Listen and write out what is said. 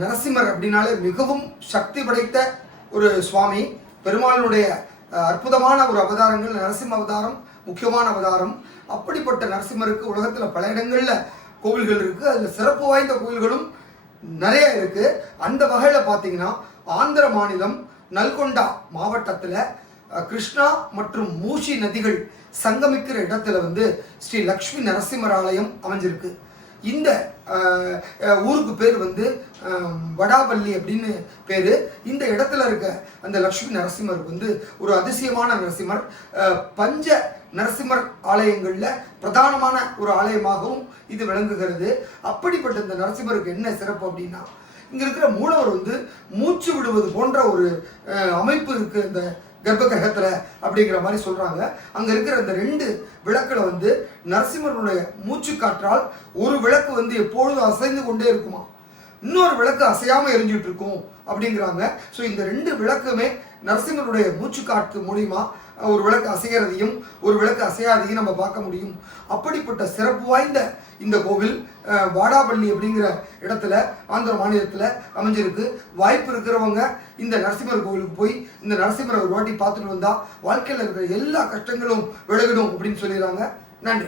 நரசிம்மர் அப்படின்னாலே மிகவும் சக்தி படைத்த ஒரு சுவாமி. பெருமாளுடைய அற்புதமான ஒரு அவதாரங்கள் நரசிம்ம அவதாரம், முக்கியமான அவதாரம். அப்படிப்பட்ட நரசிம்மருக்கு உலகத்தில் பல இடங்களில் கோவில்கள் இருக்குது. அதில் சிறப்பு வாய்ந்த கோவில்களும் நிறைய இருக்குது. அந்த வகையில் பார்த்தீங்கன்னா ஆந்திர மாநிலம் நல்கொண்டா மாவட்டத்தில் கிருஷ்ணா மற்றும் மூஷி நதிகள் சங்கமிக்கிற இடத்துல ஸ்ரீ லக்ஷ்மி நரசிம்மர் ஆலயம் அமைஞ்சிருக்கு. இந்த ஊருக்கு பேர் வடாபள்ளி அப்படின்னு பேர். இந்த இடத்துல இருக்க அந்த லக்ஷ்மி நரசிம்மர் ஒரு அதிசயமான நரசிம்மர். பஞ்ச நரசிம்மர் ஆலயங்களில் பிரதானமான ஒரு ஆலயமாகவும் இது விளங்குகிறது. அப்படிப்பட்ட இந்த நரசிம்மருக்கு என்ன சிறப்பு அப்படின்னா, இங்கே இருக்கிற மூலவர் மூச்சு விடுவது போன்ற ஒரு அமைப்பு இருக்குது இந்த கர்ப்ப கிரகத்தில் அப்படிங்கிற மாதிரி சொல்கிறாங்க. அங்கே இருக்கிற அந்த 2 விளக்கில் நரசிம்மருடைய மூச்சு காற்றால் ஒரு விளக்கு எப்பொழுதும் அசைந்து கொண்டே இருக்குமா, இன்னொரு விளக்கு அசையாமல் எரிஞ்சிட்டு இருக்கும் அப்படிங்கிறாங்க. ஸோ இந்த 2 விளக்குமே நரசிம்மருடைய மூச்சு காற்று மூலிமா ஒரு விளக்கு அசைகிறதையும் ஒரு விளக்கு அசையாதையும் நம்ம பார்க்க முடியும். அப்படிப்பட்ட சிறப்பு வாய்ந்த இந்த கோவில் வாடாபள்ளி அப்படிங்கிற இடத்துல ஆந்திர மாநிலத்தில் அமைஞ்சிருக்கு. வாய்ப்பு இருக்கிறவங்க இந்த நரசிம்மர் கோவிலுக்கு போய் இந்த நரசிம்மரை ஒரு வாட்டி பார்த்துட்டு வந்தால் வாழ்க்கையில் இருக்கிற எல்லா கஷ்டங்களும் விலகிடும் அப்படின்னு சொல்லிடுறாங்க. நன்றி.